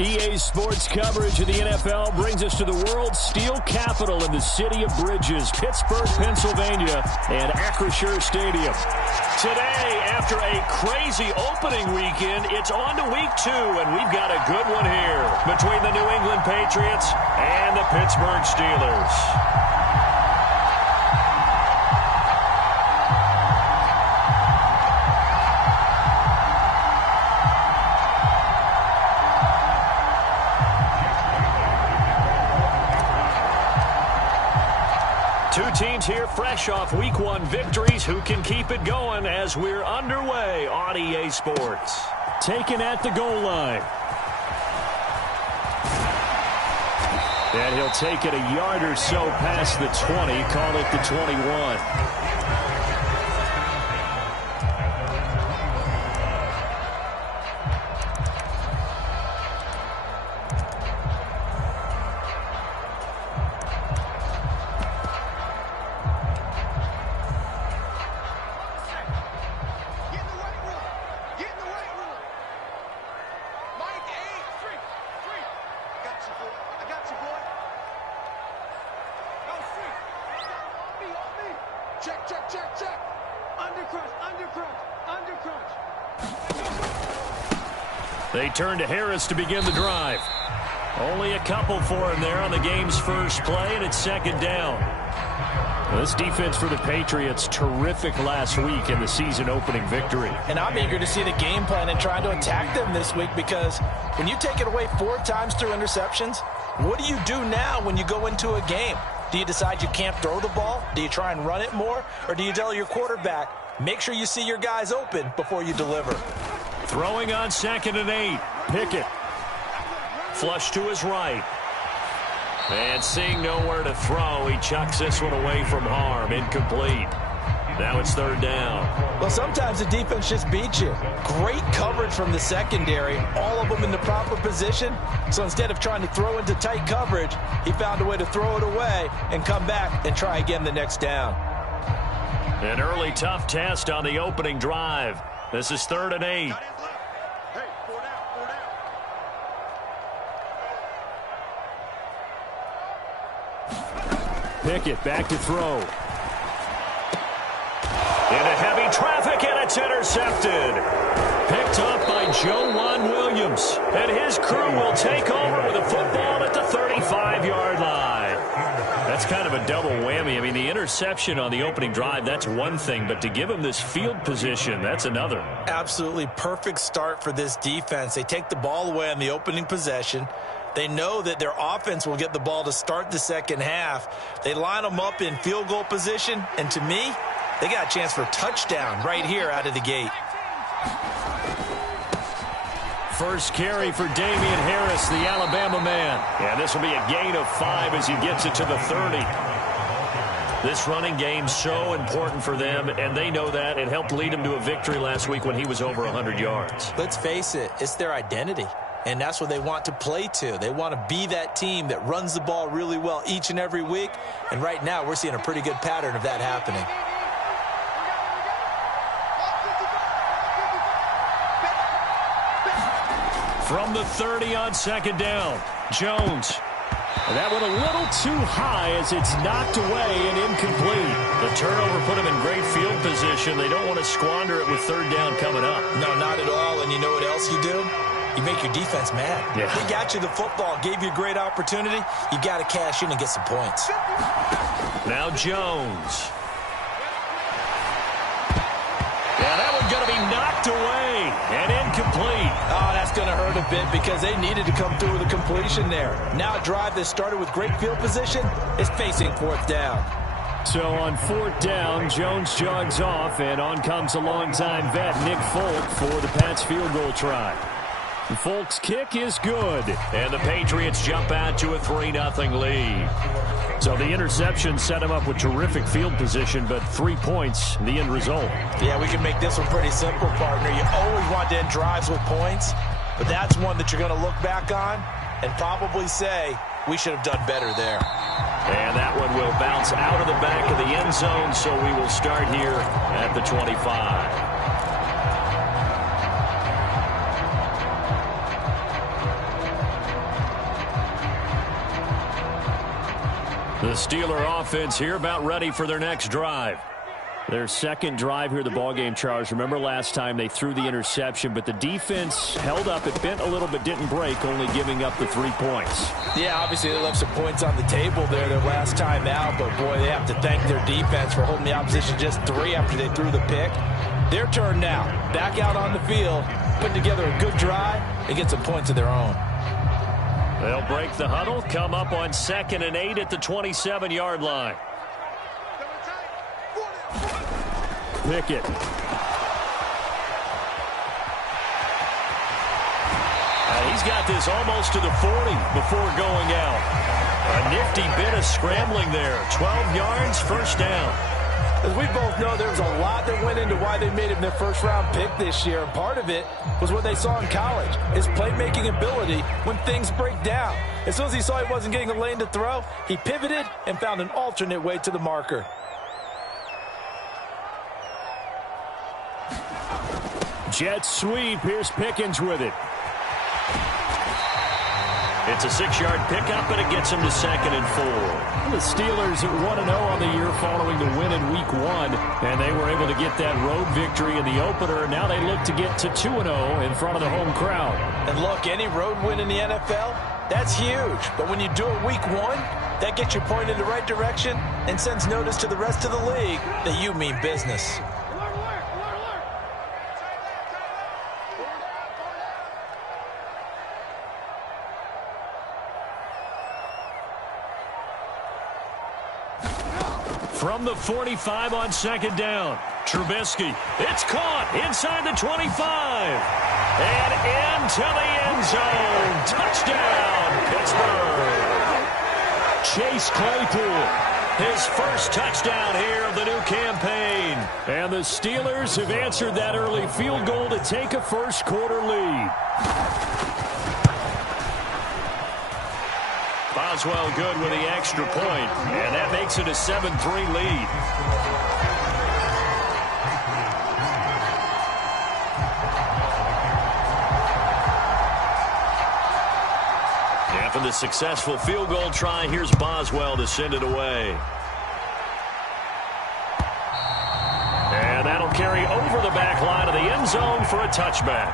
EA Sports coverage of the NFL brings us to the world's steel capital in the city of bridges, Pittsburgh, Pennsylvania, and Acrisure Stadium. Today, after a crazy opening weekend, it's on to week 2, and we've got a good one here between the New England Patriots and the Pittsburgh Steelers. Two teams here fresh off Week 1 victories. Who can keep it going as we're underway on EA Sports? Taken at the goal line. And he'll take it a yard or so past the 20, call it the 21. They turn to Harris to begin the drive. Only a couple for him there on the game's first play, and it's second down. This defense for the Patriots, terrific last week in the season-opening victory. And I'm eager to see the game plan and trying to attack them this week, because when you take it away 4 times through interceptions, what do you do now when you go into a game? Do you decide you can't throw the ball? Do you try and run it more? Or do you tell your quarterback, make sure you see your guys open before you deliver? Throwing on 2nd and 8. Pickett. Flush to his right. And seeing nowhere to throw, he chucks this one away from harm. Incomplete. Now it's 3rd down. Well, sometimes the defense just beats you. Great coverage from the secondary. All of them in the proper position. So instead of trying to throw into tight coverage, he found a way to throw it away and come back and try again the next down. An early tough test on the opening drive. This is 3rd and 8. Pickett back to throw. Into heavy traffic, and it's intercepted. Picked up by Joe Williams. And his crew will take over with a football at the 35-yard line. That's it's kind of a double whammy. I mean, the interception on the opening drive, that's one thing, but to give him this field position, that's another. Absolutely perfect start for this defense. They take the ball away on the opening possession. They know that their offense will get the ball to start the second half. They line them up in field goal position, and to me, they got a chance for a touchdown right here out of the gate. First carry for Damian Harris, the Alabama man. Yeah, this will be a gain of 5 as he gets it to the 30. This running game so important for them, and they know that. It helped lead them to a victory last week when he was over 100 yards. Let's face it, it's their identity, and that's what they want to play to. They want to be that team that runs the ball really well each and every week, and right now we're seeing a pretty good pattern of that happening. From the 30 on second down, Jones. And that went a little too high as it's knocked away and incomplete. The turnover put them in great field position. They don't want to squander it with third down coming up. No, not at all. And you know what else you do? You make your defense mad. Yeah. They got you the football, gave you a great opportunity. You got to cash in and get some points. Now Jones. Yeah, that one's going to be knocked away and incomplete. Oh, that's going to hurt a bit because they needed to come through with a completion there. Now a drive that started with great field position is facing fourth down. So on fourth down, Jones jogs off, and on comes a longtime vet, Nick Folk, for the Pats field goal try. Folk's kick is good, and the Patriots jump out to a 3-0 lead. So the interception set him up with terrific field position, but 3 points, the end result. Yeah, we can make this one pretty simple, partner. You always want to end drives with points, but that's one that you're going to look back on and probably say, we should have done better there. And that one will bounce out of the back of the end zone, so we will start here at the 25. The Steeler offense here about ready for their next drive. Their second drive here, the ballgame, Charles. Remember last time they threw the interception, but the defense held up. It bent a little but didn't break, only giving up the 3 points. Yeah, obviously they left some points on the table there their last time out, but boy, they have to thank their defense for holding the opposition just 3 after they threw the pick. Their turn now. Back out on the field, put together a good drive, and get some points of their own. They'll break the huddle, come up on 2nd and 8 at the 27-yard line. Pickett. He's got this almost to the 40 before going out. A nifty bit of scrambling there. 12 yards, first down. As we both know, there was a lot that went into why they made him their first-round pick this year. And part of it was what they saw in college, his playmaking ability when things break down. As soon as he saw he wasn't getting a lane to throw, he pivoted and found an alternate way to the marker. Jet sweep. Here's Pickens with it. It's a 6-yard pickup, and it gets him to 2nd and 4. The Steelers 1-0 on the year following the win in Week 1, and they were able to get that road victory in the opener. Now they look to get to 2-0 in front of the home crowd. And look, any road win in the NFL, that's huge. But when you do it Week 1, that gets you pointed in the right direction and sends notice to the rest of the league that you mean business. From the 45 on 2nd down, Trubisky. It's caught inside the 25. And into the end zone. Touchdown, Pittsburgh. Chase Claypool, his first touchdown here of the new campaign. And the Steelers have answered that early field goal to take a first-quarter lead. Boswell good with the extra point, and that makes it a 7-3 lead. After the successful field goal try, here's Boswell to send it away. And that'll carry over the back line of the end zone for a touchback.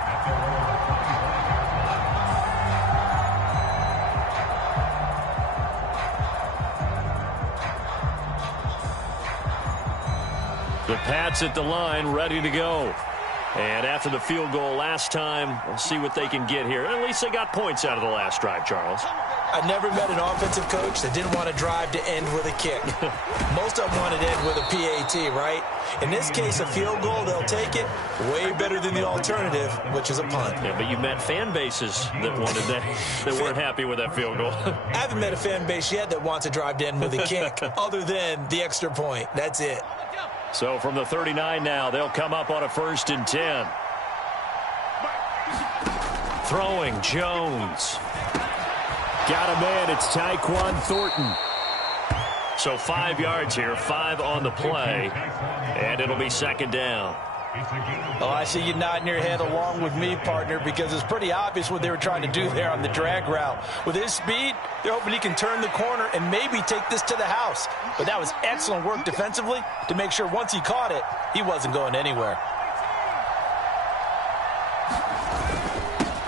The Pats at the line, ready to go. And after the field goal last time, we'll see what they can get here. At least they got points out of the last drive, Charles. I never met an offensive coach that didn't want to drive to end with a kick. Most of them wanted to end with a PAT, right? In this case, a field goal, they'll take it. Way better than the alternative, which is a punt. Yeah, but you met fan bases that wanted that, that weren't happy with that field goal. I haven't met a fan base yet that wants to drive to end with a kick, other than the extra point. That's it. So from the 39 now, they'll come up on a 1st and 10. Throwing, Jones. Got a man, it's Tyquan Thornton. So 5 yards here, 5 on the play, and it'll be 2nd down. Oh, I see you nodding your head along with me, partner, because it's pretty obvious what they were trying to do there on the drag route. With his speed, they're hoping he can turn the corner and maybe take this to the house. But that was excellent work defensively to make sure once he caught it, he wasn't going anywhere.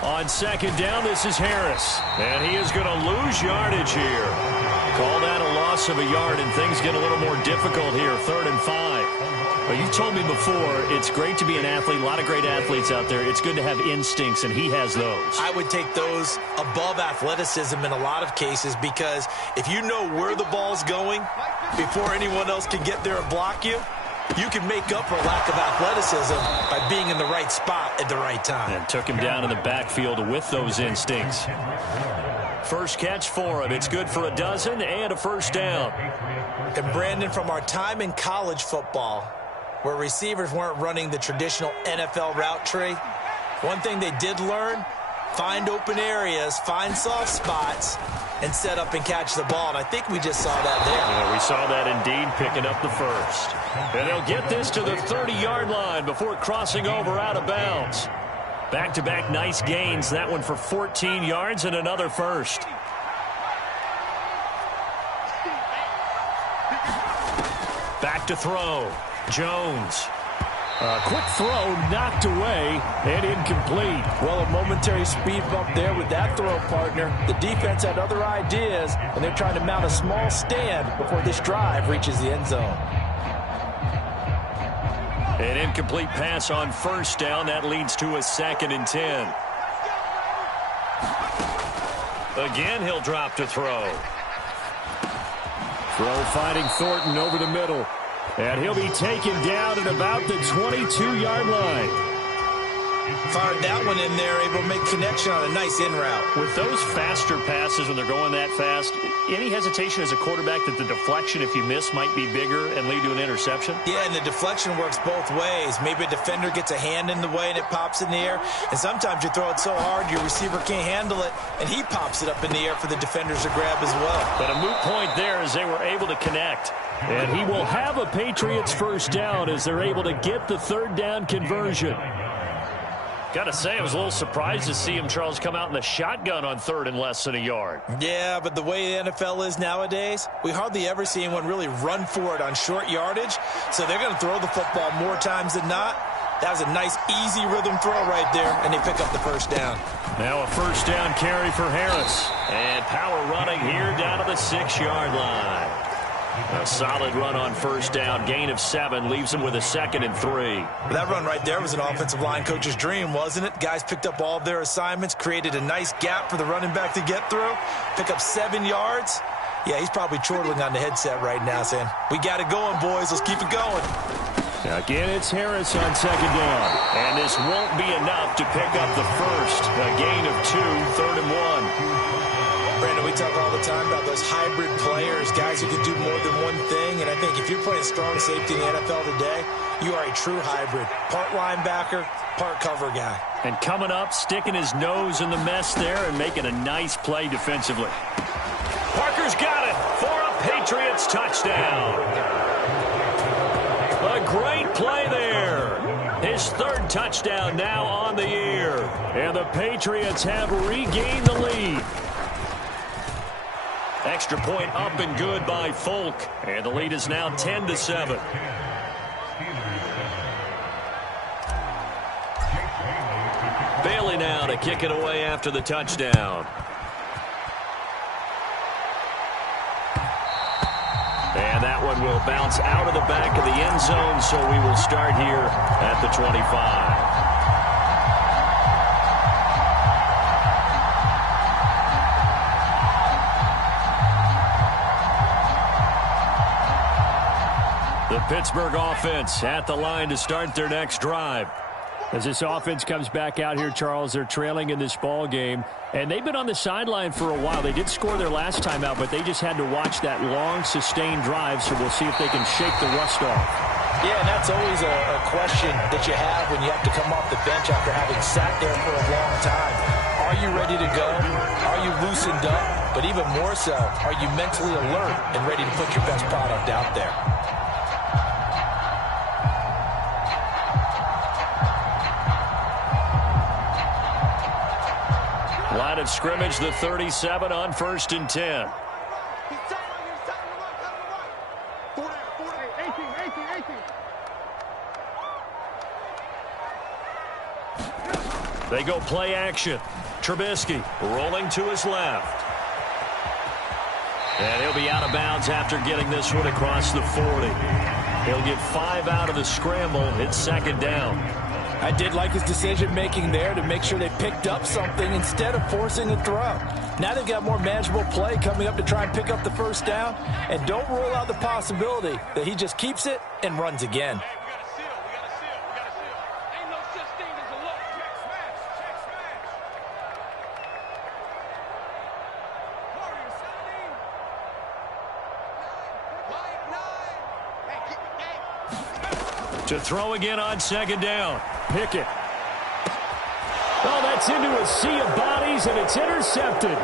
On 2nd down, this is Harris, and he is going to lose yardage here. Call that a loss of a yard, and things get a little more difficult here, 3rd and 5. But you've told me before, it's great to be an athlete. A lot of great athletes out there. It's good to have instincts, and he has those. I would take those above athleticism in a lot of cases, because if you know where the ball's going before anyone else can get there and block you, you can make up for lack of athleticism by being in the right spot at the right time. And took him down in the backfield with those instincts. First catch for him. It's good for a dozen and a 1st down. And Brandon, from our time in college football, where receivers weren't running the traditional NFL route tree, one thing they did learn, find open areas, find soft spots, and set up and catch the ball. And I think we just saw that there. Yeah, we saw that indeed, picking up the 1st. And they'll get this to the 30-yard line before crossing over out of bounds. Back-to-back nice gains. That one for 14 yards and another 1st. Back to throw. Jones. A quick throw knocked away and incomplete. Well, a momentary speed bump there with that throw, partner. The defense had other ideas, and they're trying to mount a small stand before this drive reaches the end zone. An incomplete pass on 1st down. That leads to a 2nd and 10. Again, he'll drop to throw. Throw finding Thornton over the middle. And he'll be taken down at about the 22-yard line. Fired that one in there, able to make connection on a nice in route. With those faster passes when they're going that fast, any hesitation as a quarterback that the deflection, if you miss, might be bigger and lead to an interception? Yeah, and the deflection works both ways. Maybe a defender gets a hand in the way and it pops in the air. And sometimes you throw it so hard your receiver can't handle it, and he pops it up in the air for the defenders to grab as well. But a moot point there as they were able to connect. And he will have a Patriots 1st down as they're able to get the 3rd down conversion. Got to say, I was a little surprised to see him, Charles, come out in the shotgun on 3rd and less than a yard. Yeah, but the way the NFL is nowadays, we hardly ever see anyone really run for it on short yardage. So they're going to throw the football more times than not. That was a nice, easy rhythm throw right there, and they pick up the 1st down. Now a 1st down carry for Harris. And power running here down to the 6-yard line. A solid run on 1st down. Gain of 7 leaves him with a 2nd and 3. That run right there was an offensive line coach's dream, wasn't it? Guys picked up all of their assignments, created a nice gap for the running back to get through, pick up 7 yards. Yeah, he's probably chortling on the headset right now saying, we got it going, boys. Let's keep it going. Again, it's Harris on 2nd down. And this won't be enough to pick up the 1st. A gain of 2, 3rd and 1. Brandon, we talk all the time about those hybrid players, guys who can do more than one thing. And I think if you're playing strong safety in the NFL today, you are a true hybrid. Part linebacker, part cover guy. And coming up, sticking his nose in the mess there and making a nice play defensively. Parker's got it for a Patriots touchdown. A great play there. His 3rd touchdown now on the year. And the Patriots have regained the lead. Extra point up and good by Folk. And the lead is now 10-7. Bailey now to kick it away after the touchdown. And that one will bounce out of the back of the end zone, so we will start here at the 25. The Pittsburgh offense at the line to start their next drive. As this offense comes back out here, Charles, they're trailing in this ball game, and they've been on the sideline for a while. They did score their last time out, but they just had to watch that long, sustained drive, so we'll see if they can shake the rust off. Yeah, and that's always a question that you have when you have to come off the bench after having sat there for a long time. Are you ready to go? Are you loosened up? But even more so, are you mentally alert and ready to put your best product out there? Line of scrimmage, the 37 on 1st and 10. They go play action. Trubisky rolling to his left. And he'll be out of bounds after getting this one across the 40. He'll get 5 out of the scramble. It's 2nd down. I did like his decision-making there to make sure they picked up something instead of forcing a throw. Now they've got more manageable play coming up to try and pick up the 1st down. And don't rule out the possibility that he just keeps it and runs again. To throw again on 2nd down. Pickett. Oh, that's into a sea of bodies, and it's intercepted.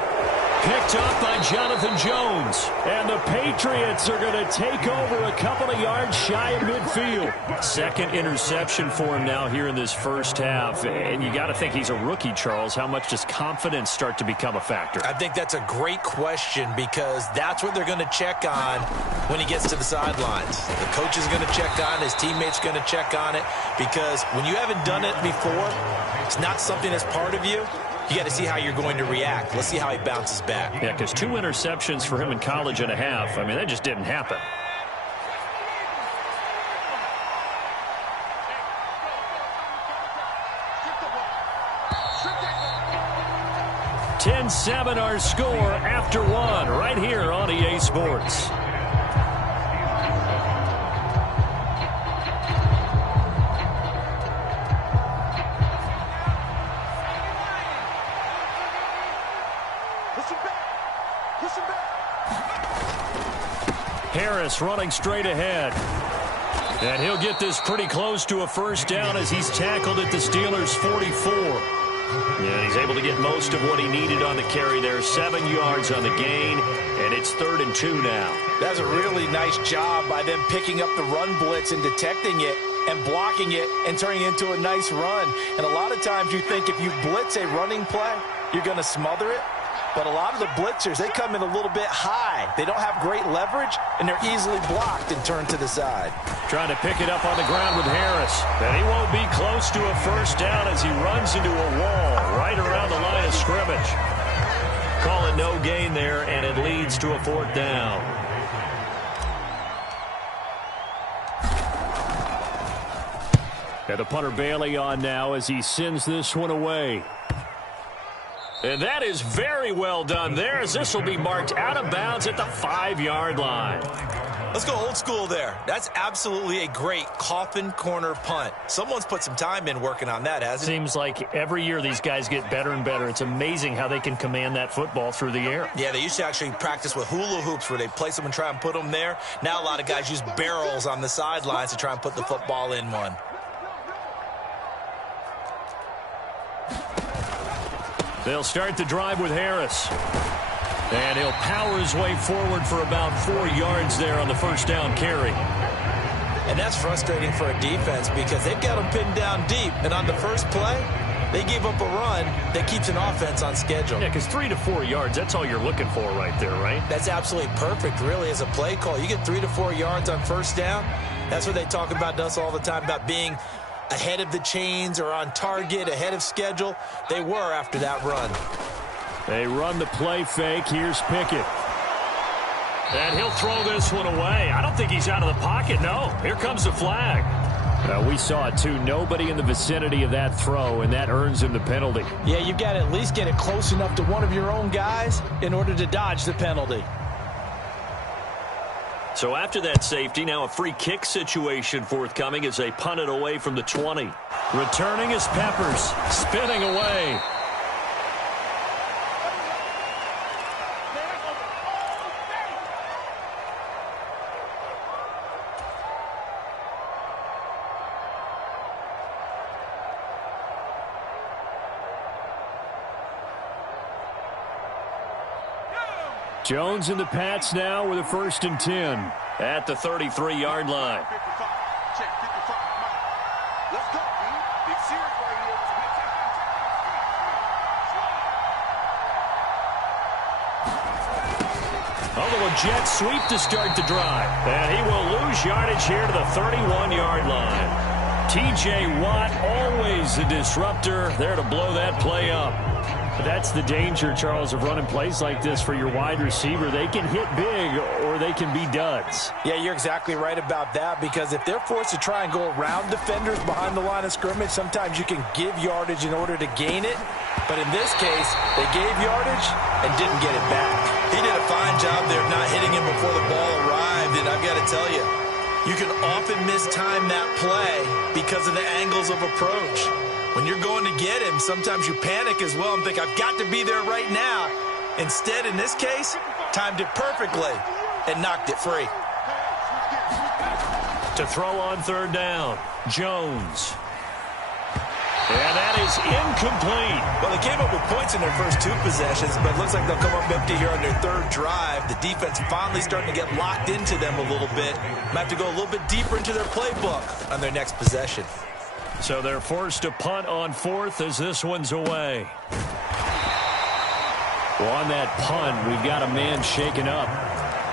Picked off by Jonathan Jones. And the Patriots are going to take over a couple of yards shy of midfield. 2nd interception for him now here in this first half. And you got to think he's a rookie, Charles. How much does confidence start to become a factor? I think that's a great question because that's what they're going to check on when he gets to the sidelines. The coach is going to check on it. His teammates are going to check on it because when you haven't done it before, it's not something that's part of you. You got to see how you're going to react. Let's see how he bounces back. Yeah, because 2 interceptions for him in college and a half. I mean, that just didn't happen. (10-7) our score after 1 right here on EA Sports. Harris running straight ahead. And he'll get this pretty close to a 1st down as he's tackled at the Steelers' 44. And he's able to get most of what he needed on the carry there. 7 yards on the gain, and it's 3rd and 2 now. That's a really nice job by them picking up the run blitz and detecting it and blocking it and turning it into a nice run. And a lot of times you think if you blitz a running play, you're going to smother it. But a lot of the blitzers, they come in a little bit high. They don't have great leverage, and they're easily blocked and turned to the side. Trying to pick it up on the ground with Harris. And he won't be close to a 1st down as he runs into a wall right around the line of scrimmage. Call it no gain there, and it leads to a 4th down. And the punter Bailey on now as he sends this one away. And that is very well done there as this will be marked out of bounds at the 5-yard line. Let's go old school there. That's absolutely a great coffin corner punt. Someone's put some time in working on that, hasn't it? Seems like every year these guys get better and better. It's amazing how they can command that football through the air. Yeah, they used to actually practice with hula hoops where they place them and try and put them there. Now a lot of guys use barrels on the sidelines to try and put the football in one. They'll start the drive with Harris. And he'll power his way forward for about 4 yards there on the 1st down carry. And that's frustrating for a defense because they've got them pinned down deep. And on the first play, they gave up a run that keeps an offense on schedule. Yeah, because 3 to 4 yards, that's all you're looking for right there, right? That's absolutely perfect, really, as a play call. You get 3 to 4 yards on 1st down. That's what they talk about to us all the time, about being ahead of the chains or on target, ahead of schedule. They were after that run. They run the play fake. Here's Pickett. And he'll throw this one away. I don't think he's out of the pocket, no. Here comes the flag. We saw it, too. Nobody in the vicinity of that throw, and that earns him the penalty. Yeah, you've got to at least get it close enough to one of your own guys in order to dodge the penalty. So after that safety, now a free kick situation forthcoming as they punt it away from the 20. Returning is Peppers, spinning away. Jones and the Pats now with a 1st and 10 at the 33-yard line. A little jet sweep to start the drive. And he will lose yardage here to the 31-yard line. T.J. Watt, always a disruptor, there to blow that play up. That's the danger, Charles, of running plays like this for your wide receiver. They can hit big or they can be duds. Yeah, you're exactly right about that, because if they're forced to try and go around defenders behind the line of scrimmage, sometimes you can give yardage in order to gain it. But in this case, they gave yardage and didn't get it back. He did a fine job there of not hitting him before the ball arrived, and I've got to tell you, you can often mistime that play because of the angles of approach. When you're going to get him, sometimes you panic as well and think, I've got to be there right now. Instead, in this case, timed it perfectly and knocked it free. To throw on 3rd down, Jones. And that is incomplete. Well, they came up with points in their first 2 possessions, but it looks like they'll come up empty here on their 3rd drive. The defense finally starting to get locked into them a little bit. Might have to go a little bit deeper into their playbook on their next possession. So they're forced to punt on 4th as this one's away. Well, on that punt, we've got a man shaken up.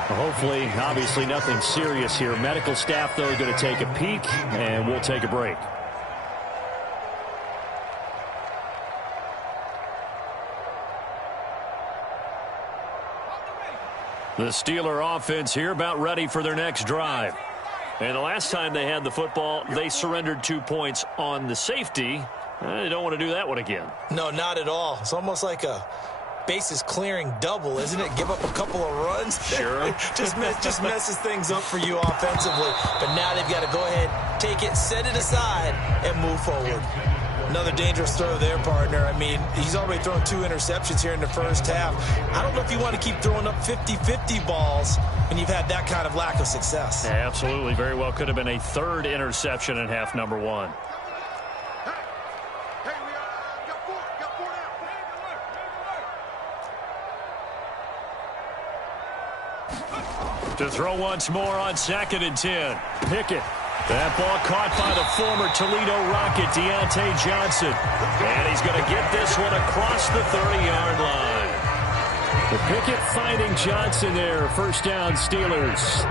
Hopefully, obviously nothing serious here. Medical staff, though, going to take a peek, and we'll take a break. The Steeler offense here about ready for their next drive. And the last time they had the football, they surrendered 2 points on the safety. They don't want to do that one again. No, not at all. It's almost like a bases clearing double, isn't it? Give up a couple of runs. Sure. just messes things up for you offensively. But now they've got to go ahead, take it, set it aside, and move forward. Another dangerous throw there, partner. I mean, he's already thrown 2 interceptions here in the first half. I don't know if you want to keep throwing up 50-50 balls when you've had that kind of lack of success. Yeah, absolutely. Very well could have been a 3rd interception in half number 1. To throw once more on 2nd and 10. Pickett. That ball caught by the former Toledo Rocket, Deontay Johnson. And he's going to get this one across the 30-yard line. The Pickett finding Johnson there. 1st down, Steelers.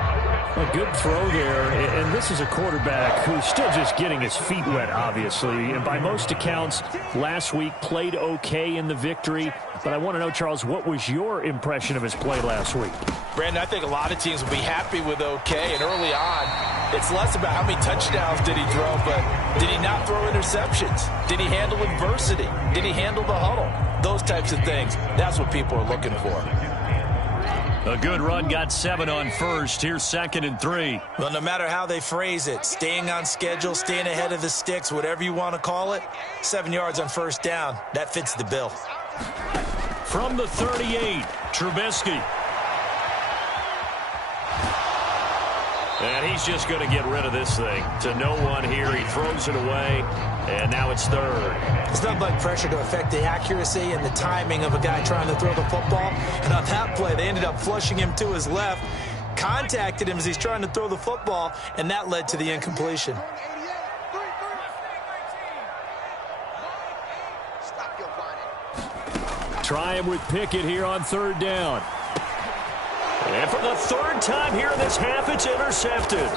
A good throw there. And this is a quarterback who's still just getting his feet wet, obviously. And by most accounts, last week played okay in the victory. But I want to know, Charles, what was your impression of his play last week? Brandon, I think a lot of teams will be happy with okay. And early on, it's less about how many touchdowns did he throw, but did he not throw interceptions? Did he handle adversity? Did he handle the huddle? Those types of things. That's what people are looking for. A good run, got 7 on 1st. Here's 2nd and 3. Well, no matter how they phrase it, staying on schedule, staying ahead of the sticks, whatever you want to call it, 7 yards on 1st down, that fits the bill. From the 38, Trubisky. And he's just going to get rid of this thing. To no one here, he throws it away, and now it's 3rd. It's not like pressure to affect the accuracy and the timing of a guy trying to throw the football. And on that play, they ended up flushing him to his left, contacted him as he's trying to throw the football, and that led to the incompletion. Try him with Pickett here on 3rd down. And for the 3rd time here in this half, it's intercepted.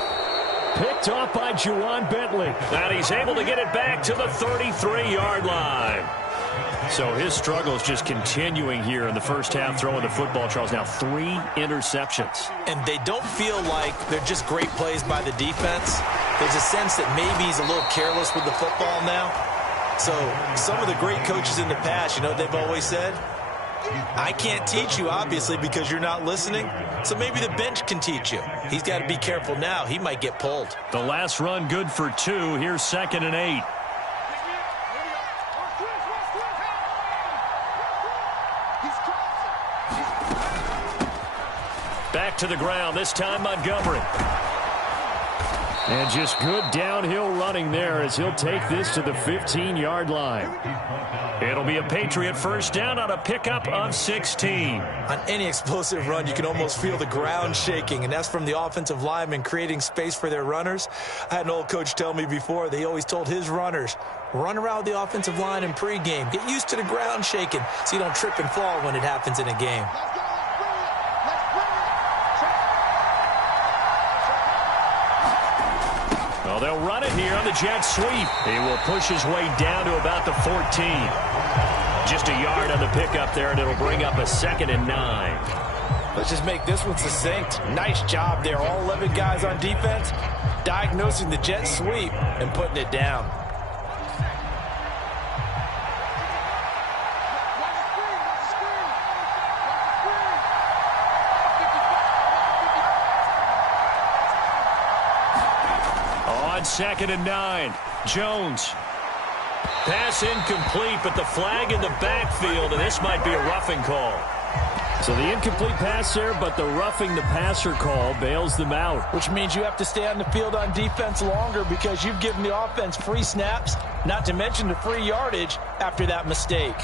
Picked off by Juwan Bentley. And he's able to get it back to the 33-yard line. So his struggle is just continuing here in the first half, throwing the football, Charles. Now 3 interceptions. And they don't feel like they're just great plays by the defense. There's a sense that maybe he's a little careless with the football now. So some of the great coaches in the past, you know what they've always said? I can't teach you, obviously, because you're not listening. So maybe the bench can teach you. He's got to be careful now. He might get pulled. The last run good for 2. Here's 2nd and 8. Back to the ground, this time Montgomery. And just good downhill running there as he'll take this to the 15-yard line. It'll be a Patriot first down on a pickup of 16. On any explosive run, you can almost feel the ground shaking, and that's from the offensive linemen creating space for their runners. I had an old coach tell me before, they always told his runners, run around the offensive line in pregame. Get used to the ground shaking so you don't trip and fall when it happens in a game. Well, they'll run it here on the jet sweep. He will push his way down to about the 14. Just a yard on the pickup there, and it'll bring up a 2nd and 9. Let's just make this one succinct. Nice job there. All 11 guys on defense diagnosing the jet sweep and putting it down. On 2nd and 9, Jones. Pass incomplete, but the flag in the backfield, and this might be a roughing call. So the incomplete pass there, but the roughing the passer call bails them out. Which means you have to stay on the field on defense longer because you've given the offense free snaps, not to mention the free yardage after that mistake.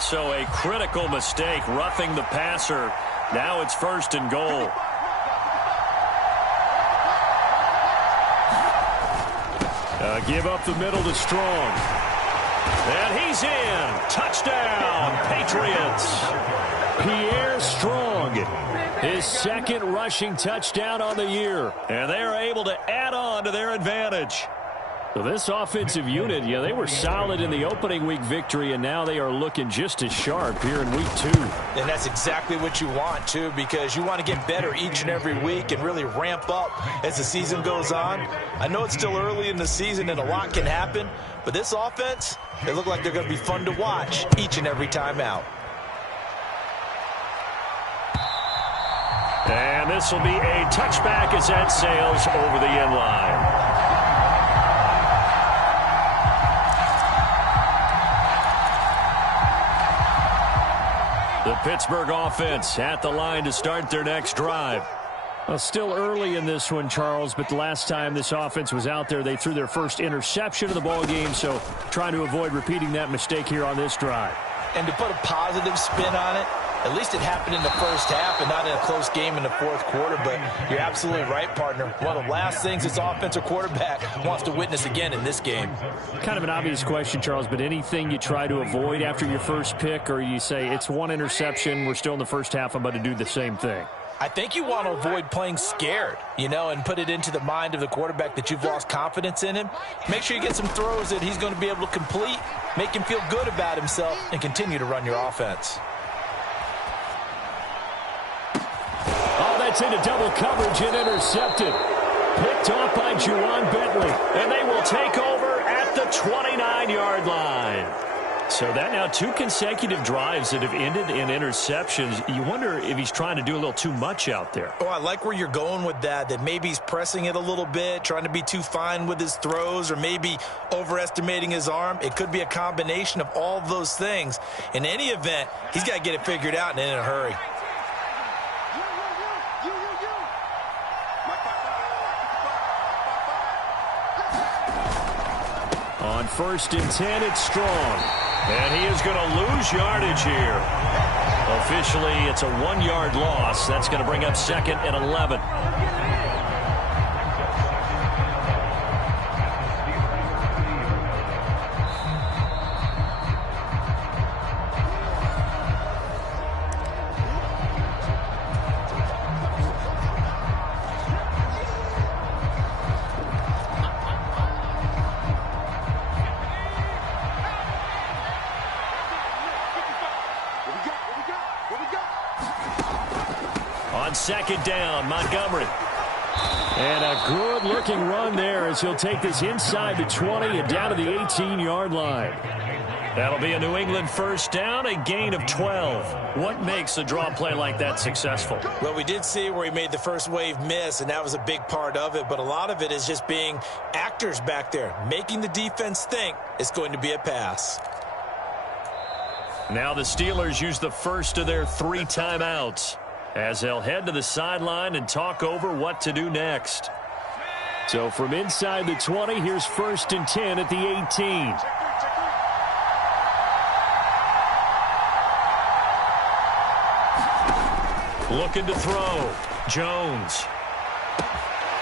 So a critical mistake, roughing the passer. Now it's 1st and goal. Give up the middle to Strong. And he's in. Touchdown, Patriots. Pierre Strong, his 2nd rushing touchdown on the year. And they are able to add on to their advantage. So this offensive unit, they were solid in the opening week victory, and now they are looking just as sharp here in week 2. And that's exactly what you want, too, because you want to get better each and every week and really ramp up as the season goes on. I know it's still early in the season and a lot can happen, but this offense, they look like they're going to be fun to watch each and every time out. And this will be a touchback as that sails over the end line. The Pittsburgh offense at the line to start their next drive. Well, still early in this one, Charles, but the last time this offense was out there, they threw their first interception of the ball game, so trying to avoid repeating that mistake here on this drive. And to put a positive spin on it, at least it happened in the first half and not in a close game in the 4th quarter, but you're absolutely right, partner. One of the last things this offensive quarterback wants to witness again in this game. Kind of an obvious question, Charles, but anything you try to avoid after your first pick, or you say it's 1 interception, we're still in the first half, I'm about to do the same thing? I think you want to avoid playing scared, and put it into the mind of the quarterback that you've lost confidence in him. Make sure you get some throws that he's going to be able to complete, make him feel good about himself, and continue to run your offense. Oh, that's into double coverage and intercepted. Picked off by Juwan Bentley. And they will take over at the 29-yard line. So that now 2 consecutive drives that have ended in interceptions. You wonder if he's trying to do a little too much out there. Oh, I like where you're going with that maybe he's pressing it a little bit, trying to be too fine with his throws, or maybe overestimating his arm. It could be a combination of all of those things. In any event, he's got to get it figured out and in a hurry. On 1st and 10, it's Strong. And he is going to lose yardage here. Officially, it's a 1-yard loss. That's going to bring up 2nd and 11. On second down, Montgomery. And a good-looking run there as he'll take this inside the 20 and down to the 18-yard line. That'll be a New England first down, a gain of 12. What makes a draw play like that successful? Well, we did see where he made the first wave miss, and that was a big part of it. But a lot of it is just being actors back there, making the defense think it's going to be a pass. Now the Steelers use the first of their 3 timeouts as they'll head to the sideline and talk over what to do next. So from inside the 20, here's 1st and 10 at the 18. Looking to throw. Jones.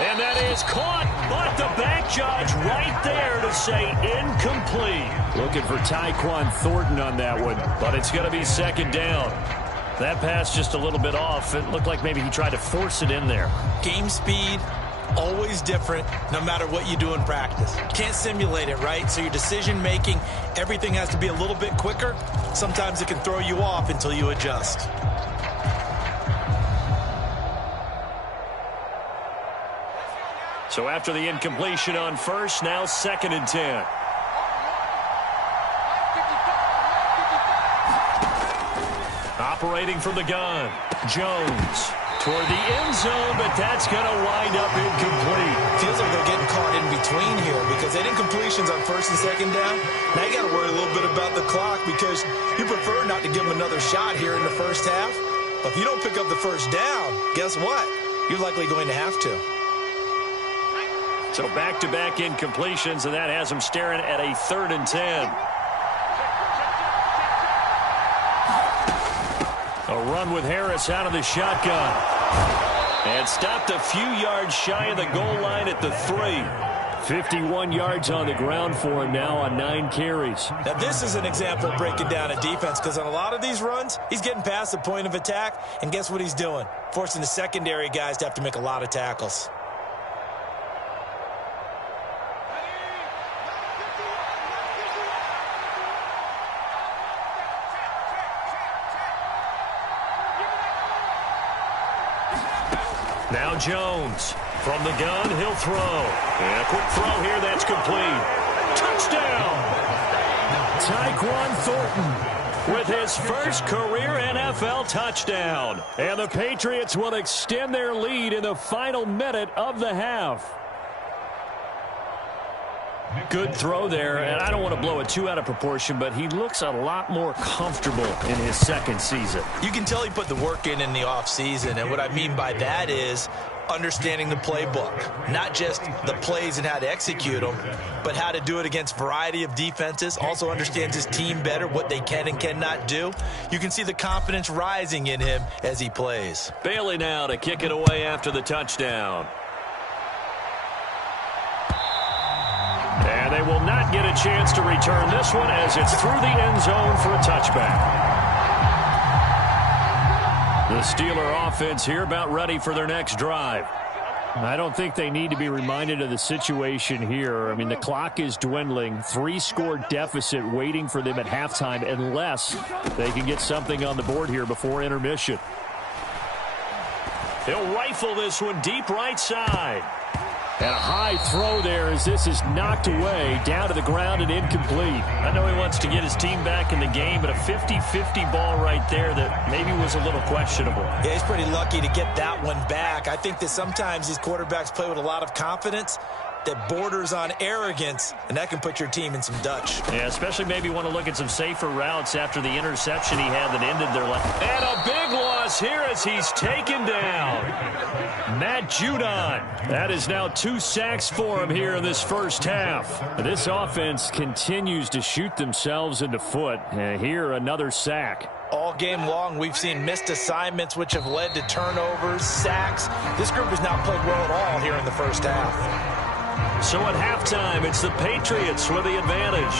And that is caught, but the back judge right there to say incomplete. Looking for Tyquan Thornton on that one, but it's going to be second down. That pass just a little bit off. It looked like maybe he tried to force it in there. Game speed, always different no matter what you do in practice. Can't simulate it, right? So your decision making, everything has to be a little bit quicker. Sometimes it can throw you off until you adjust. So after the incompletion on first, now 2nd and 10. Operating from the gun, Jones toward the end zone, but that's going to wind up incomplete. Feels like they're getting caught in between here because they had incompletions on 1st and 2nd down. Now you got to worry a little bit about the clock because you prefer not to give them another shot here in the first half. But if you don't pick up the first down, guess what? You're likely going to have to. So back-to-back incompletions, and that has them staring at a 3rd and 10. A run with Harris out of the shotgun. And stopped a few yards shy of the goal line at the 3. 51 yards on the ground for him now on 9 carries. Now this is an example of breaking down a defense because on a lot of these runs, he's getting past the point of attack, and guess what he's doing? Forcing the secondary guys to have to make a lot of tackles. Now Jones from the gun, he'll throw. And a quick throw here, that's complete. Touchdown! Tyquan Thornton with his first career NFL touchdown. And the Patriots will extend their lead in the final minute of the half. Good throw there, and I don't want to blow it too out of proportion, but he looks a lot more comfortable in his 2nd season. You can tell he put the work in the offseason, and what I mean by that is understanding the playbook. Not just the plays and how to execute them, but how to do it against a variety of defenses. Also understands his team better, what they can and cannot do. You can see the confidence rising in him as he plays. Bailey now to kick it away after the touchdown. And they will not get a chance to return this one as it's through the end zone for a touchback. The Steeler offense here about ready for their next drive. I don't think they need to be reminded of the situation here. I mean, the clock is dwindling. 3-score deficit waiting for them at halftime unless they can get something on the board here before intermission. He'll rifle this one deep right side. And a high throw there as this is knocked away, down to the ground and incomplete. I know he wants to get his team back in the game, but a 50-50 ball right there that maybe was a little questionable. Yeah, he's pretty lucky to get that one back. I think that sometimes these quarterbacks play with a lot of confidence that borders on arrogance, and that can put your team in some Dutch. Yeah, especially maybe want to look at some safer routes after the interception he had that ended their life. And a big loss here as he's taken down. Matt Judon. That is now 2 sacks for him here in this first half. This offense continues to shoot themselves in the foot. And here, another sack. All game long, we've seen missed assignments, which have led to turnovers, sacks. This group has not played well at all here in the first half. So at halftime, it's the Patriots with the advantage.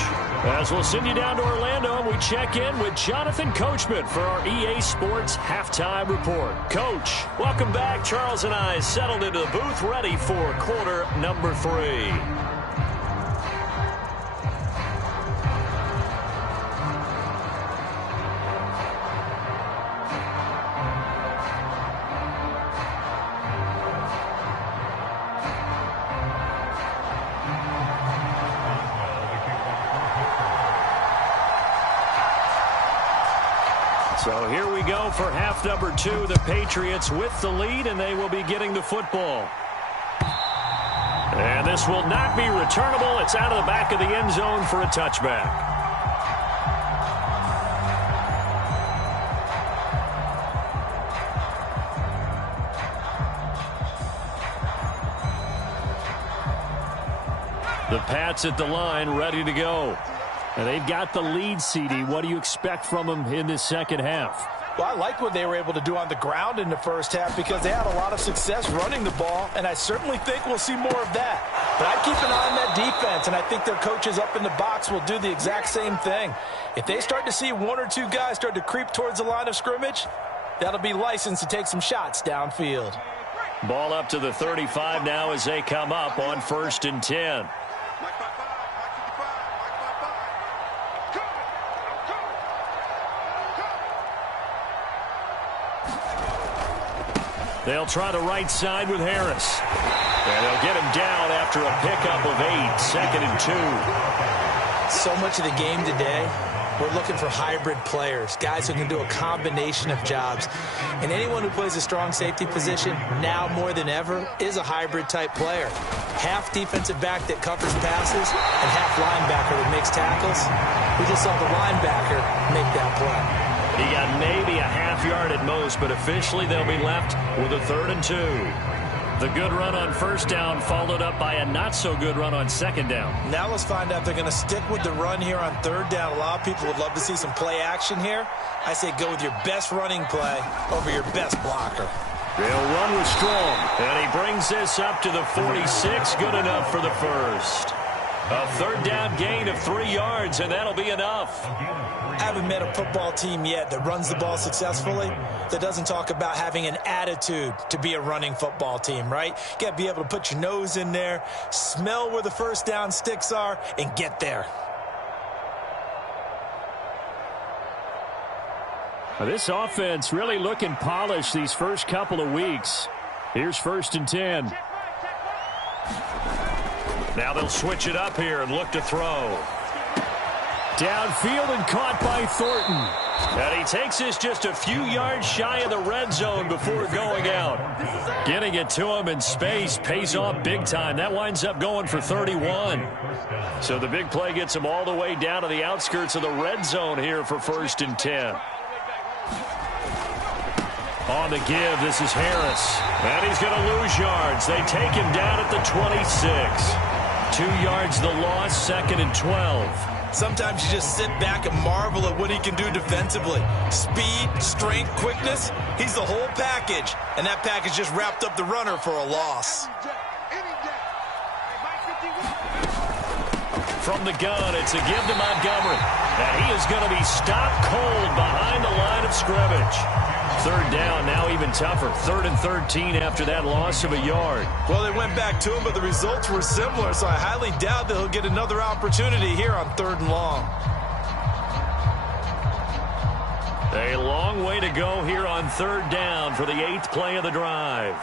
As we'll send you down to Orlando, and we check in with Jonathan Coachman for our EA Sports Halftime Report. Coach, welcome back. Charles and I settled into the booth, ready for quarter number 3. So here we go for half number 2. The Patriots with the lead, and they will be getting the football. And this will not be returnable. It's out of the back of the end zone for a touchback. The Pats at the line, ready to go. And they've got the lead, CD. What do you expect from them in this second half? Well, I like what they were able to do on the ground in the first half because they had a lot of success running the ball, and I certainly think we'll see more of that. But I keep an eye on that defense, and I think their coaches up in the box will do the exact same thing. If they start to see one or two guys start to creep towards the line of scrimmage, that'll be licensed to take some shots downfield. Ball up to the 35 now as they come up on 1st and 10. They'll try the right side with Harris. And they'll get him down after a pickup of 8, 2nd and 2. So much of the game today, we're looking for hybrid players, guys who can do a combination of jobs. And anyone who plays a strong safety position, now more than ever, is a hybrid type player. Half defensive back that covers passes and half linebacker that makes tackles. We just saw the linebacker make that play. He got maybe a half yard at most, but officially they'll be left with a 3rd and 2. The good run on 1st down followed up by a not-so-good run on 2nd down. Now let's find out if they're going to stick with the run here on 3rd down. A lot of people would love to see some play action here. I say go with your best running play over your best blocker. They'll run with Strong, and he brings this up to the 46. Good enough for the first. A 3rd down gain of 3 yards, and that'll be enough. I haven't met a football team yet that runs the ball successfully that doesn't talk about having an attitude to be a running football team, right? You got to be able to put your nose in there, smell where the 1st down sticks are, and get there. Now, this offense really looking polished these first couple of weeks. Here's 1st and 10. Now they'll switch it up here and look to throw. Downfield and caught by Thornton. And he takes this just a few yards shy of the red zone before going out. Getting it to him in space pays off big time. That winds up going for 31. So the big play gets him all the way down to the outskirts of the red zone here for 1st and 10. On the give, this is Harris. And he's going to lose yards. They take him down at the 26. 2 yards the loss, 2nd and 12. Sometimes you just sit back and marvel at what he can do defensively. Speed, strength, quickness. He's the whole package. And that package just wrapped up the runner for a loss. From the gun, it's a give to Montgomery. And he is going to be stopped cold behind the line of scrimmage. 3rd down, now even tougher. 3rd and 13 after that loss of a yard. Well, they went back to him, but the results were similar, so I highly doubt that he'll get another opportunity here on 3rd and long. A long way to go here on 3rd down for the 8th play of the drive.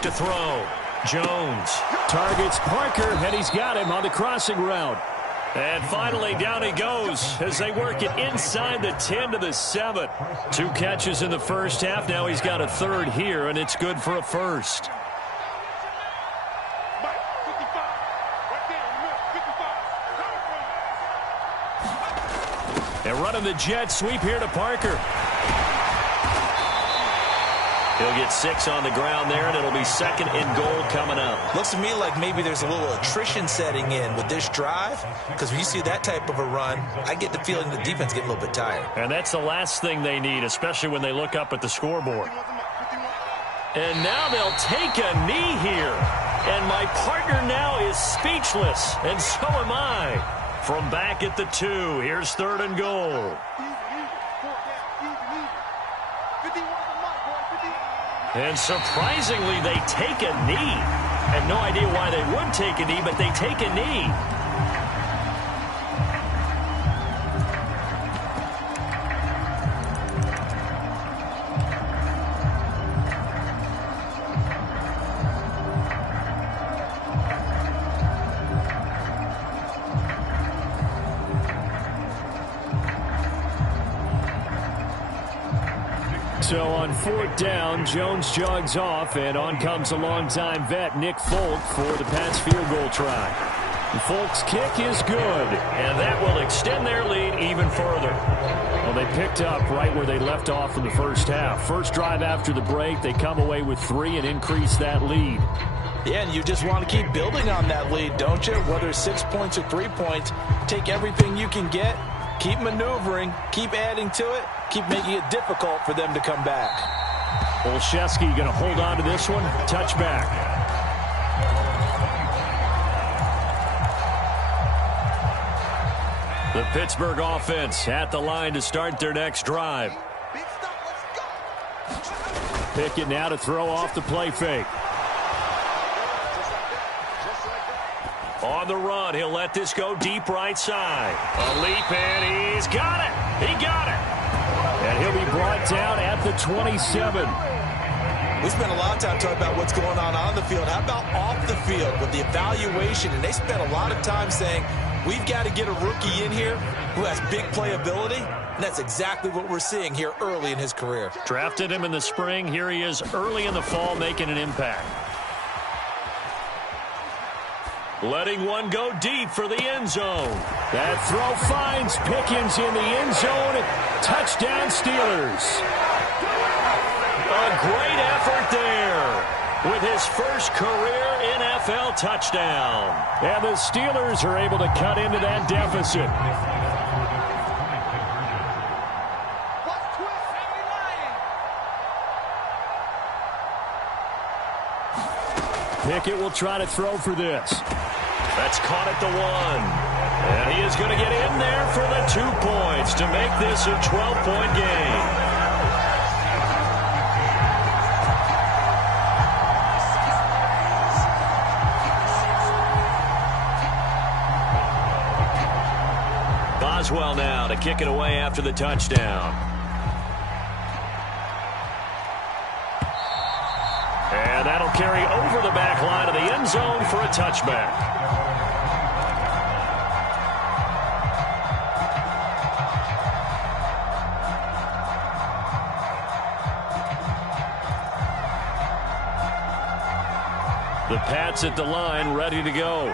To throw. Jones targets Parker, and he's got him on the crossing route. And finally, down he goes as they work it inside the 10 to the 7. 2 catches in the first half. Now he's got a 3rd here, and it's good for a 1st. And running the jet sweep here to Parker. He'll get 6 on the ground there, and it'll be 2nd and goal coming up. Looks to me like maybe there's a little attrition setting in with this drive, because when you see that type of a run, I get the feeling the defense getting a little bit tired. And that's the last thing they need, especially when they look up at the scoreboard. And now they'll take a knee here. And my partner now is speechless, and so am I. From back at the 2, here's 3rd and goal. And surprisingly, they take a knee. I have no idea why they would take a knee, but they take a knee. So on 4th down, Jones jogs off, and on comes a longtime vet, Nick Folk, for the Pats field goal try. Folk's kick is good, and that will extend their lead even further. Well, they picked up right where they left off in the first half. First drive after the break, they come away with 3 and increase that lead. Yeah, and you just want to keep building on that lead, don't you? Whether it's 6 points or 3 points, take everything you can get, keep maneuvering, keep adding to it, keep making it difficult for them to come back. Olszewski going to hold on to this one. Touchback. The Pittsburgh offense at the line to start their next drive. Pickett now to throw off the play fake. On the run, he'll let this go deep right side. A leap, and he's got it. He got it. And he'll be brought down at the 27. We spent a lot of time talking about what's going on the field. How about off the field with the evaluation? And they spent a lot of time saying, we've got to get a rookie in here who has big playability, and that's exactly what we're seeing here early in his career. Drafted him in the spring. Here he is early in the fall making an impact. Letting one go deep for the end zone. That throw finds Pickens in the end zone. Touchdown Steelers. A great effort there with his first career NFL touchdown. And the Steelers are able to cut into that deficit. Pickett will try to throw for this. That's caught at the 1. And he is going to get in there for the 2 points to make this a 12-point game. Boswell now to kick it away after the touchdown. And that'll carry over the back line of the end zone for a touchback. The Pats at the line ready to go.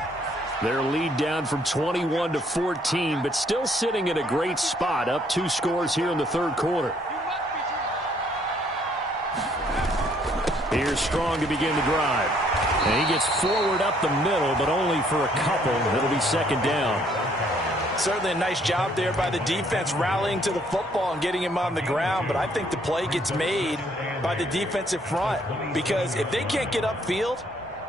Their lead down from 21 to 14, but still sitting in a great spot, up 2 scores here in the third quarter. Here's Strong to begin the drive. And he gets forward up the middle, but only for a couple. It'll be second down. Certainly a nice job there by the defense rallying to the football and getting him on the ground, but I think the play gets made by the defensive front, because if they can't get upfield,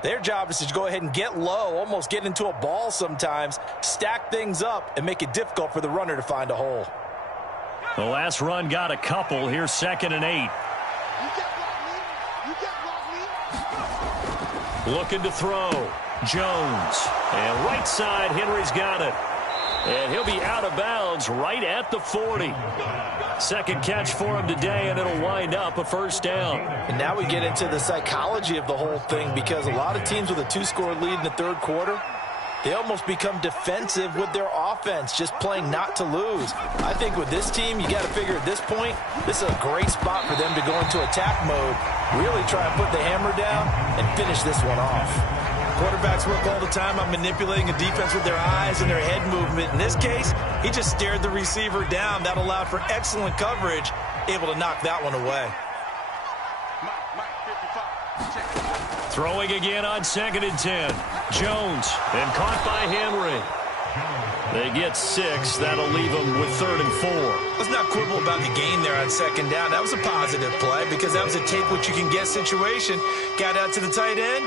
their job is to go ahead and get low, almost get into a ball sometimes, stack things up, and make it difficult for the runner to find a hole. The last run got a couple. Here's 2nd and 8. Looking to throw. Jones. And right side, Henry's got it. And he'll be out of bounds right at the 40. Second catch for him today, and it'll wind up a first down. And now we get into the psychology of the whole thing, because a lot of teams with a 2-score lead in the third quarter, they almost become defensive with their offense, just playing not to lose. I think with this team, you got to figure at this point, this is a great spot for them to go into attack mode, really try and put the hammer down and finish this one off. Quarterbacks work all the time on manipulating a defense with their eyes and their head movement. In this case, he just stared the receiver down. That allowed for excellent coverage, able to knock that one away. Throwing again on 2nd and 10. Jones, and caught by Henry. They get 6. That'll leave them with 3rd and 4. Let's not quibble about the gain there on 2nd down. That was a positive play, because that was a take-what-you-can-get situation. Got out to the tight end.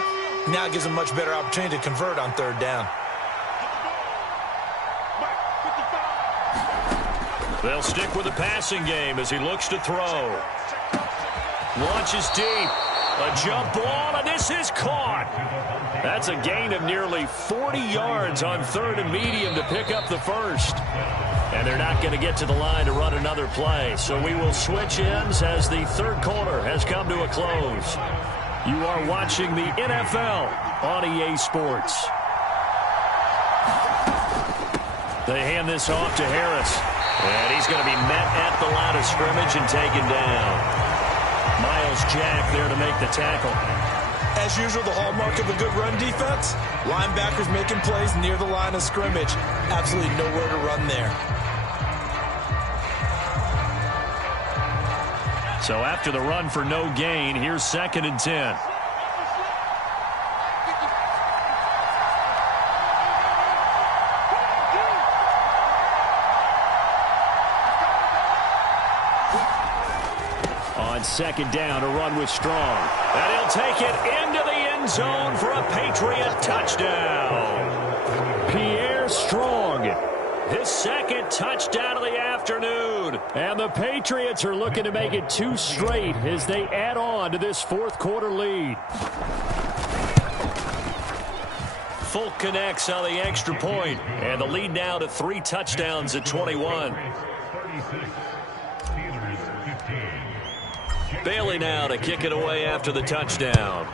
Now it gives them a much better opportunity to convert on 3rd down. They'll stick with the passing game as he looks to throw. Launches deep. A jump ball, and this is caught. That's a gain of nearly 40 yards on 3rd and medium to pick up the first. And they're not going to get to the line to run another play. So we will switch ends as the third quarter has come to a close. You are watching the NFL on EA Sports. They hand this off to Harris. And he's going to be met at the line of scrimmage and taken down. Charles Jack there to make the tackle. As usual, the hallmark of a good run defense, linebackers making plays near the line of scrimmage. Absolutely nowhere to run there. So after the run for no gain, here's 2nd and 10. On 2nd down, a run with Strong. And he'll take it into the end zone for a Patriot touchdown. Pierre Strong, his 2nd touchdown of the afternoon. And the Patriots are looking to make it 2 straight as they add on to this 4th quarter lead. Folk connects on the extra point, and the lead now to 3 touchdowns at 21. Bailey now to kick it away after the touchdown.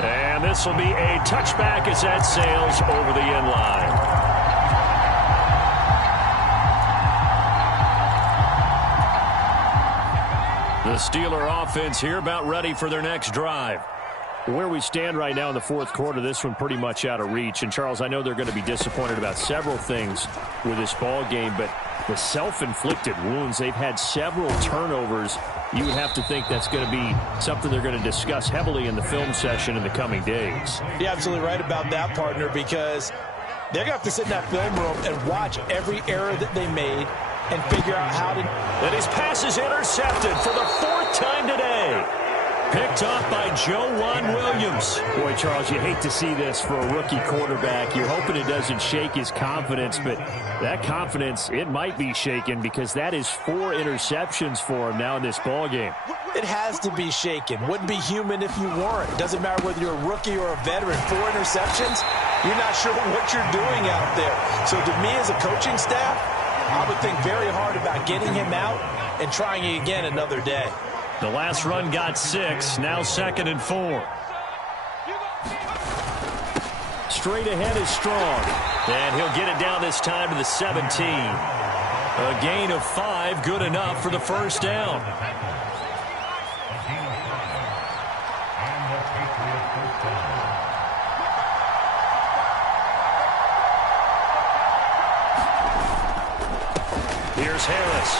And this will be a touchback as that sails over the end line. The Steeler offense here about ready for their next drive. Where we stand right now in the 4th quarter, this one pretty much out of reach. And, Charles, I know they're going to be disappointed about several things with this ball game, but the self-inflicted wounds, they've had several turnovers. You would have to think that's going to be something they're going to discuss heavily in the film session in the coming days. You're absolutely right about that, partner, because they're going to have to sit in that film room and watch every error that they made and figure out how to... And his pass is intercepted for the 4th time today. Picked off by Joejuan Williams. Boy, Charles, you hate to see this for a rookie quarterback. You're hoping it doesn't shake his confidence, but that confidence, it might be shaken because that is 4 interceptions for him now in this ballgame. It has to be shaken. Wouldn't be human if you weren't. Doesn't matter whether you're a rookie or a veteran. 4 interceptions, you're not sure what you're doing out there. So to me as a coaching staff, I would think very hard about getting him out and trying it again another day. The last run got 6, now 2nd and 4. Straight ahead is Strong, and he'll get it down this time to the 17. A gain of 5, good enough for the 1st down. Here's Harris.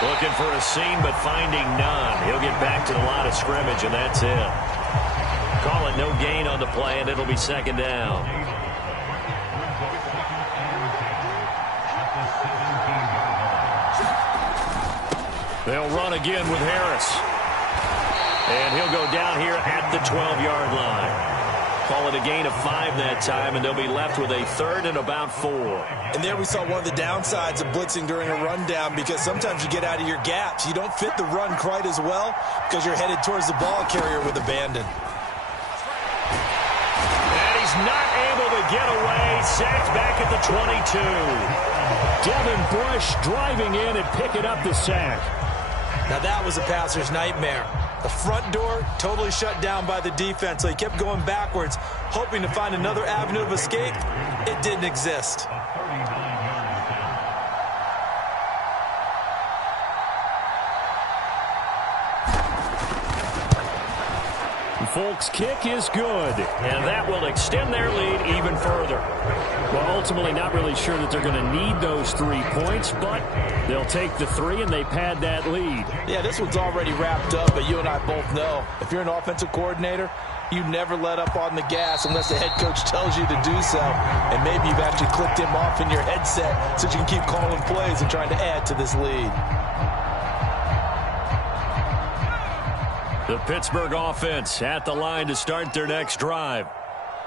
Looking for a seam, but finding none. He'll get back to the line of scrimmage, and that's it. Call it no gain on the play, and it'll be 2nd down. They'll run again with Harris. And he'll go down here at the 12-yard line. Call it a gain of 5 that time, and they'll be left with a 3rd and about 4. And there we saw one of the downsides of blitzing during a rundown, because sometimes you get out of your gaps. You don't fit the run quite as well because you're headed towards the ball carrier with abandon. And he's not able to get away. Sacked back at the 22. Devin Bush driving in and picking up the sack. Now that was a passer's nightmare. The front door totally shut down by the defense, so he kept going backwards, hoping to find another avenue of escape. It didn't exist. Folks' kick is good, and that will extend their lead even further. Well, ultimately not really sure that they're going to need those 3 points, but they'll take the 3 and they pad that lead. Yeah, this one's already wrapped up, but you and I both know if you're an offensive coordinator, you never let up on the gas unless the head coach tells you to do so. And maybe you've actually clicked him off in your headset so you can keep calling plays and trying to add to this lead. The Pittsburgh offense at the line to start their next drive.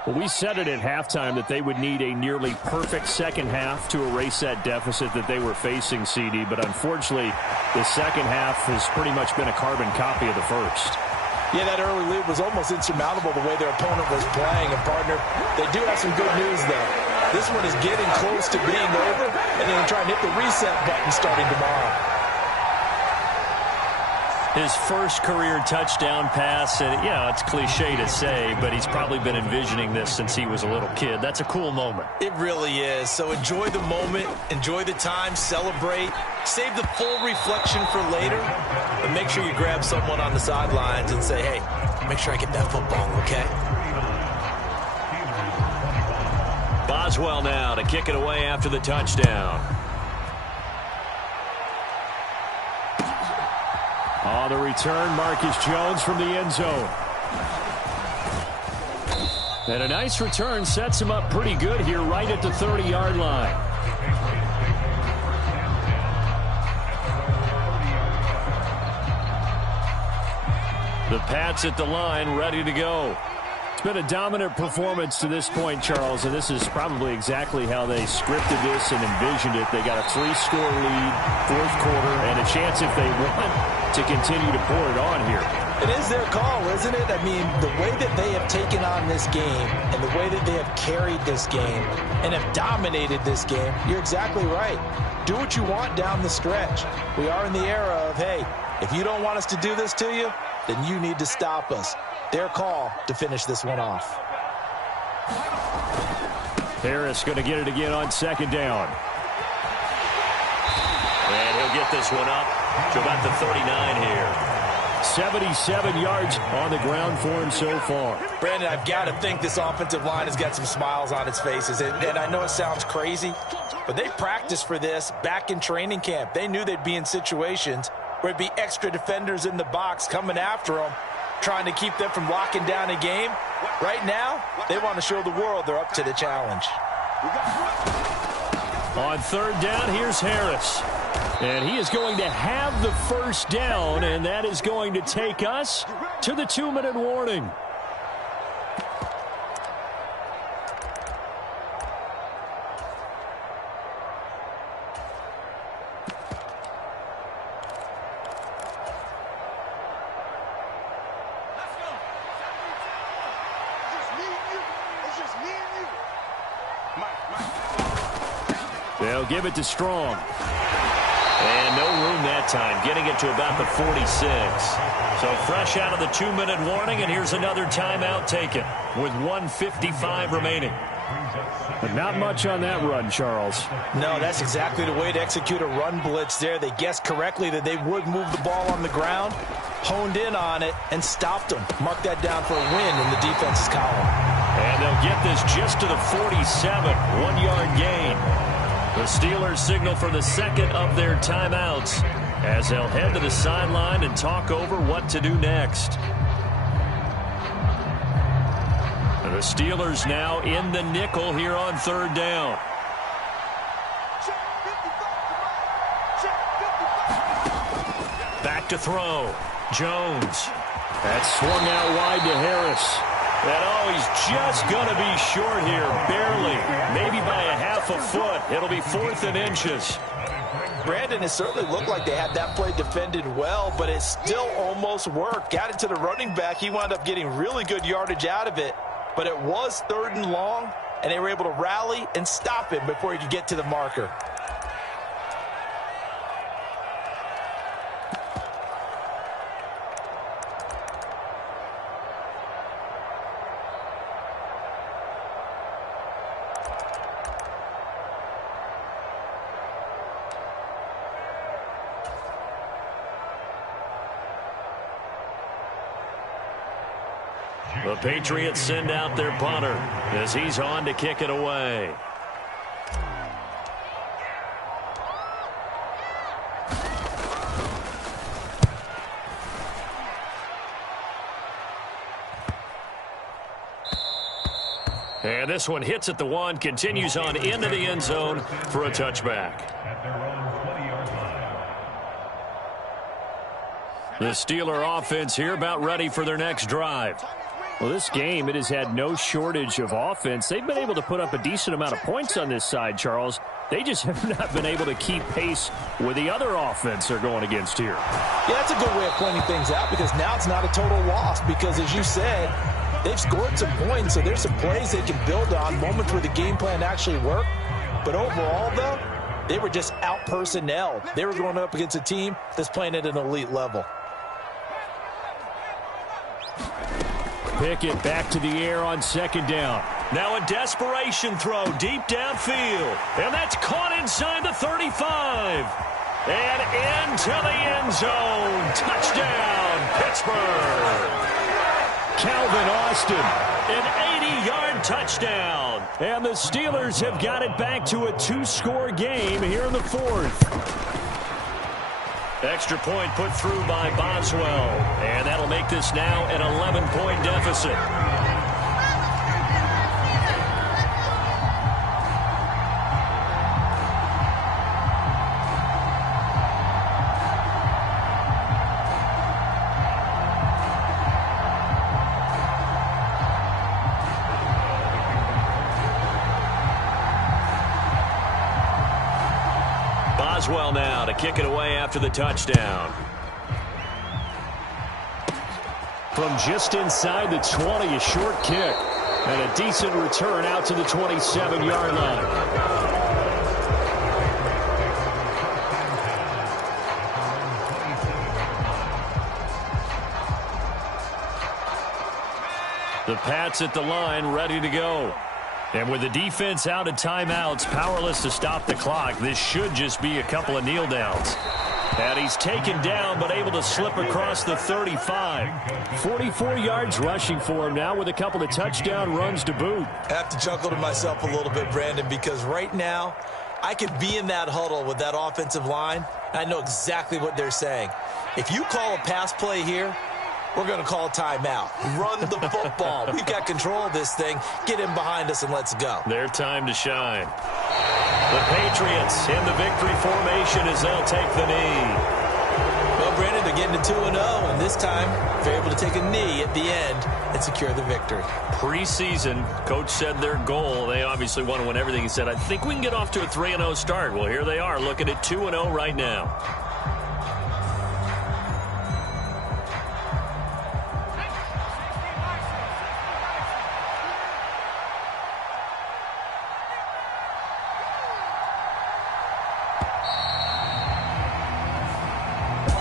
Well, we said it at halftime that they would need a nearly perfect second half to erase that deficit that they were facing, CD. But unfortunately, the second half has pretty much been a carbon copy of the first. Yeah, that early lead was almost insurmountable the way their opponent was playing. And, partner, they do have some good news, though. This one is getting close to being over, and then trying to hit the reset button starting tomorrow. His first career touchdown pass, and yeah, it's cliche to say, but he's probably been envisioning this since he was a little kid. That's a cool moment. It really is. So enjoy the moment, enjoy the time, celebrate, Save the full reflection for later, but make sure you grab someone on the sidelines and say, hey, make sure I get that football, okay? Boswell now to kick it away after the touchdown. On the return, Marcus Jones from the end zone. And a nice return sets him up pretty good here right at the 30-yard line. The Pats at the line, ready to go. It's been a dominant performance to this point, Charles, and this is probably exactly how they scripted this and envisioned it. They got a 3-score lead, fourth quarter, and a chance if they want to continue to pour it on here. It is their call, isn't it? I mean, the way that they have taken on this game and the way that they have carried this game and have dominated this game, you're exactly right. Do what you want down the stretch. We are in the era of, hey, if you don't want us to do this to you, then you need to stop us. Their call to finish this one off. Harris going to get it again on second down. And he'll get this one up to about the 39 here. 77 yards on the ground for him so far. Brandon, I've got to think this offensive line has got some smiles on its faces. And I know it sounds crazy, but they practiced for this back in training camp. They knew they'd be in situations where it'd be extra defenders in the box coming after them, trying to keep them from locking down a game. Right now, they want to show the world they're up to the challenge. On third down, here's Harris. And he is going to have the first down, and that is going to take us to the 2-minute warning. They'll give it to Strong. And no room that time, getting it to about the 46. So fresh out of the 2-minute warning, and here's another timeout taken with 1:55 remaining. But not much on that run, Charles. No, that's exactly the way to execute a run blitz there. They guessed correctly that they would move the ball on the ground, honed in on it, and stopped them. Mark that down for a win in the defense's column. And they'll get this just to the 47, 1-yard gain. The Steelers signal for the second of their timeouts as they'll head to the sideline and talk over what to do next. The Steelers now in the nickel here on third down. Back to throw. Jones. That's swung out wide to Harris. And he's just going to be short here, barely, maybe by a half a foot. It'll be 4th and inches. Brandon, it certainly looked like they had that play defended well, but it still almost worked. Got it to the running back. He wound up getting really good yardage out of it, but it was 3rd and long, and they were able to rally and stop him before he could get to the marker. The Patriots send out their punter as he's on to kick it away. And this one hits at the 1, continues on into the end zone for a touchback. The Steeler offense here about ready for their next drive. Well, this game, it has had no shortage of offense. They've been able to put up a decent amount of points on this side, Charles. They just have not been able to keep pace with the other offense they're going against here. Yeah, that's a good way of pointing things out because now it's not a total loss because, as you said, they've scored some points, so there's some plays they can build on, moments where the game plan actually worked. But overall, though, they were just out-personnel. They were going up against a team that's playing at an elite level. Pickett back to the air on second down. Now a desperation throw deep downfield. And that's caught inside the 35. And into the end zone. Touchdown, Pittsburgh. Calvin Austin, an 80-yard touchdown. And the Steelers have got it back to a 2-score game here in the fourth. Extra point put through by Boswell. And that'll make this now an 11-point deficit. Boswell now to kick it away after the touchdown. From just inside the 20, a short kick. And a decent return out to the 27-yard line. The Pats at the line, ready to go. And with the defense out of timeouts, powerless to stop the clock, this should just be a couple of kneel downs. And he's taken down, but able to slip across the 35. 44 yards rushing for him now with a couple of touchdown runs to boot. I have to chuckle to myself a little bit, Brandon, because right now I could be in that huddle with that offensive line. I know exactly what they're saying. If you call a pass play here, we're going to call a timeout. Run the football. We've got control of this thing. Get in behind us and let's go. Their time to shine. The Patriots in the victory formation as they'll take the knee. Well, Brandon, they're getting to 2-0, and this time they're able to take a knee at the end and secure the victory. Preseason, coach said their goal, they obviously want to win everything. He said, I think we can get off to a 3-0 start. Well, here they are looking at 2-0 right now.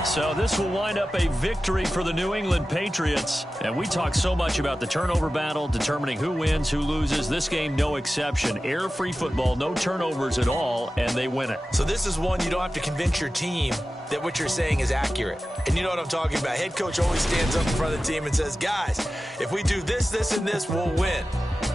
So this will wind up a victory for the New England Patriots. And we talk so much about the turnover battle, determining who wins, who loses. This game, no exception. Error-free football, no turnovers at all, and they win it. So this is one you don't have to convince your team that what you're saying is accurate. And you know what I'm talking about. Head coach always stands up in front of the team and says, guys, if we do this, this, and this, we'll win.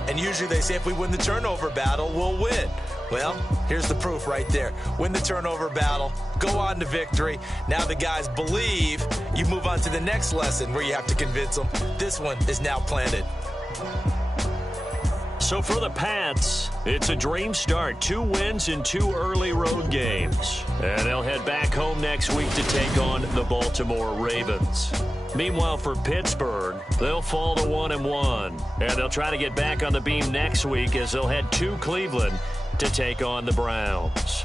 And usually they say if we win the turnover battle, we'll win. Well, here's the proof right there. Win the turnover battle, go on to victory. Now the guys believe. You move on to the next lesson where you have to convince them. This one is now planted. So for the Pats, it's a dream start. 2 wins in 2 early road games. And they'll head back home next week to take on the Baltimore Ravens. Meanwhile, for Pittsburgh, they'll fall to 1-1. And they'll try to get back on the beam next week as they'll head to Cleveland to take on the Browns.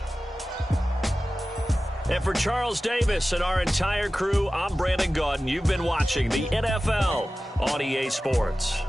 And for Charles Davis and our entire crew, I'm Brandon Gaudin. You've been watching the NFL on EA Sports.